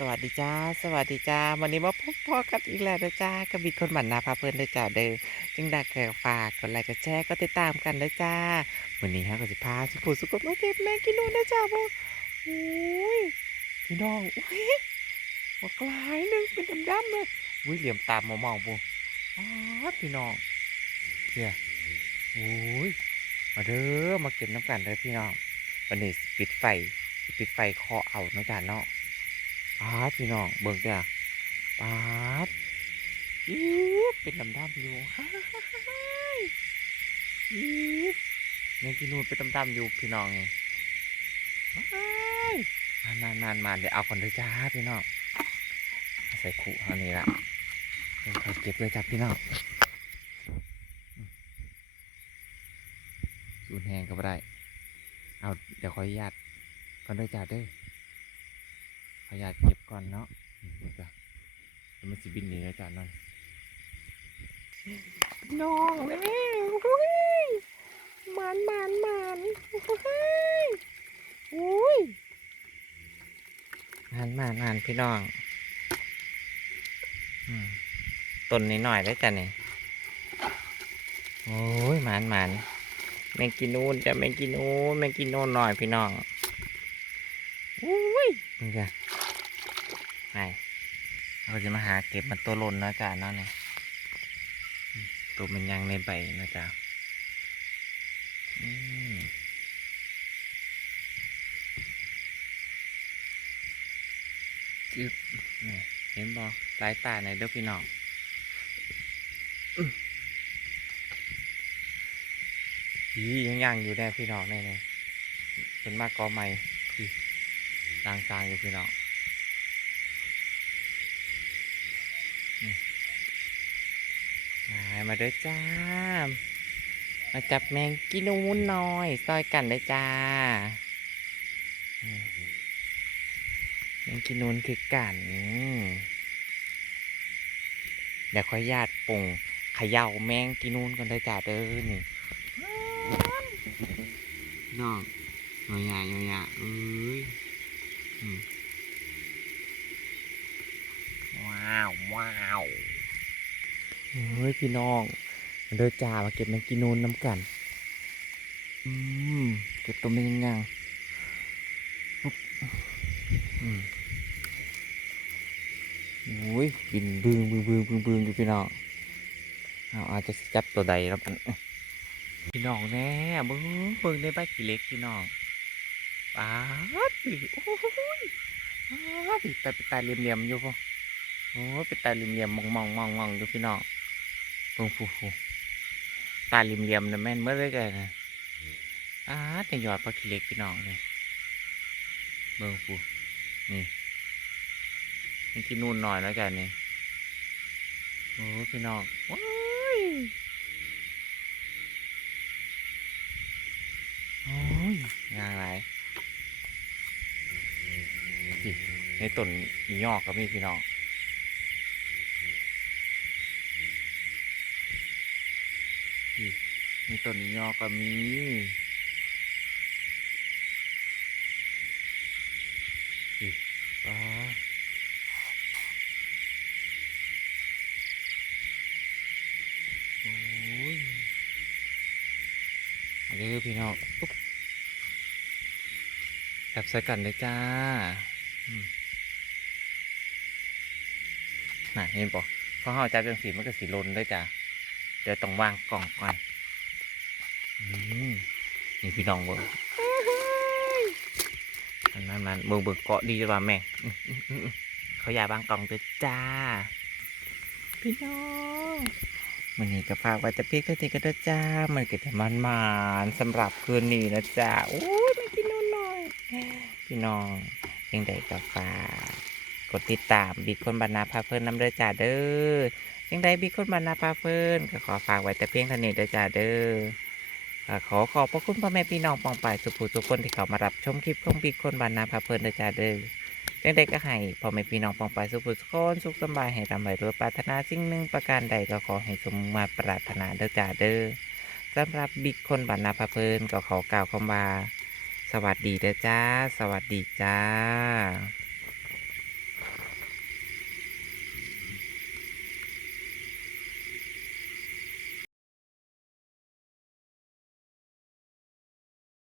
สวัสดีจ้า สวัสดีจ้า วันนี้มาพบพ่อกันอีกแล้วนะจ้ากับบิดคนหมันนาพาเพลินเด้อจ้าเด้อจึงได้แก่ฝากกดไลค์กดแชร์ก็ติดตามกันนะจ้าวันนี้ฮะก็สิพาสุขุสุขมาเก็บแมงกินนูนนะจ้าพ่อโอ้ยพี่น้องอุ้ยว่ากลายหนึ่งเป็นดำๆเลยอุ้ยเหลี่ยมตามมามองๆปูอ้าพี่น้องเดี๋ยโอ้ยมาเด้อมาเก็บน้ำกันเลยพี่น้องวันนี้ปิดไฟปิดไฟคาะเอาเนาะจ้าเนาะาดพี่น้องเบิ่งจ้ะปาดอีดเป็นดำดำๆอยู่ฮ่ายฟินนูนเป็นดำดำอยู่พี่น้องนี่ว้ายนานนานมาเดี๋ยวเอาก่อนเลยจ้าพี่น้องใส่ขู่เอานี่ละเดี๋ยวค่อยเก็บเลยจ้ะพี่น้องสูนแหงก็ไม่ได้ เอาเดี๋ยวขออนุญาตก่อนเลยจ้าเด้อข ออนุญาตเก็บก่อนเนาะอืมจ้ะแล้วมันสิบินหนีแล้วจ้ะนั่นน้องแม่หุ้ยมันมันมันหุ้ยอุ้ยมันมันมันพี่น้องอืมต้นนิดหน่อยได้จ้ะนี่โอ้ยมันมันแมงกินนูนจะแมงกินนูนแมงกินโน่นหน่อยพี่น้องอุ้ย นี่จ้ะไปเราจะมาหาเก็บมันตัวหล่นนะจ้าเนาะเนี่ยตัวมันยังในใบนะจ้าอืมจึ๊บนี่เห็นบอสายตาในเด้อพี่น้องอื้ออียังยังอยู่แน่พี่น้องแน่เนี่ยเป็นมากกอใหม่ คือลางกลางอยู่พี่น้องมามาเด้อจ้า มาจับแมงกินูนน่อยซอยกันเลยจ้า แมงกินูนคือกันเดี๋ยวขออนุญาตปรุงขย่าแมงกินูนกันเลยจ้าเด้อนี่น้องโยยาโยยาเอ้ย ว้าว ว้าวเฮ้ยพี่น้องมาเดินจ่ามาเก็บแมงกีนูนน้ำกัน อืม เก็บตัวเป็นยังไงปุ๊บอืมโอ้ยบินบึงบึงบึงบึงบึงอยู่พี่น้องเอาอาจจะสิจับตัวใดแล้วกันพี่น้องแน่เบิ้งเบิ้งในใบขี้เล็กพี่น้อง ป๊าดิโอ้ยป๊าดิแต่เป็นตาเหลี่ยมๆอยู่พอโอ้ยเป็นตาเหลี่ยมๆมองมองมองมองอยู่พี่น้องเบิ่งฟูฟูตาเหลี่ยมๆนะแม่นเมื่อไรกันนะอ้าแต่ยอดปลาขี้เล็กพี่น้องนี่เบิ่งฟูนี่นี่กินนู่นหน่อยแล้วกันนี่โอ้พี่น้องว้ายโอ้ยงานไรนี่ ในต้นอียอกก็มีพี่น้องมีต้นนี้ยอกก็มีอีปลาโอ้ยอันนี้คือพี่น้องปุ๊บจับใส่กันเลยจ้า อืม น่ะเห็นปะพอเขาจับจังสีมันก็สีลนเลยจ้าเดี๋ยวต้องวางกล่องก่อนอืมนี่พี่น้องเบิ่งอันนั้นมันเบิ่งเบิ่งเกาะดีจังว่าแม่อื้ออื้ออื้อเขาอยากบางกล่องเด้อจ้า พี่น้องมันนี่ก็ฝากไว้แต่เพียงเท่านี้ก็เด้อจ้า มันก็จะมันมานๆสำหรับคืนนี้นะจ้าโอ้ยไม่กินนู่นหน่อย พี่น้องยังไดก็ฝากก ดติดตามบิ๊กคนบรรณาพาเพลินน้ำเด้อจ้าเด้อยังไดบิ๊กคนบรรณาพาเพลินก็ขอฝากไว้แต่เพียงเท่านี้เด้อจ้าเด้อขอขอบพระคุณพ่อแม่พี่น้องปองป่ายสุภูทุกคนที่เข้ามารับชมคลิปของบิ๊กคนบานนาพาเพลินเด้อจ้าเด้อจังใดก็ให้พ่อแม่พี่น้องปองป่ายสุภูทุกคนสุขสบายให้ทำให้รวยปรารถนาสิ่งหนึ่งประการใดก็ขอให้สมมาปรารถนาเด้อจ้าเด้อสำหรับบิ๊กคนบานนาพาเพลินก็ขอกล่าวคำว่า สวัสดีเด้อจ้า สวัสดีจ้า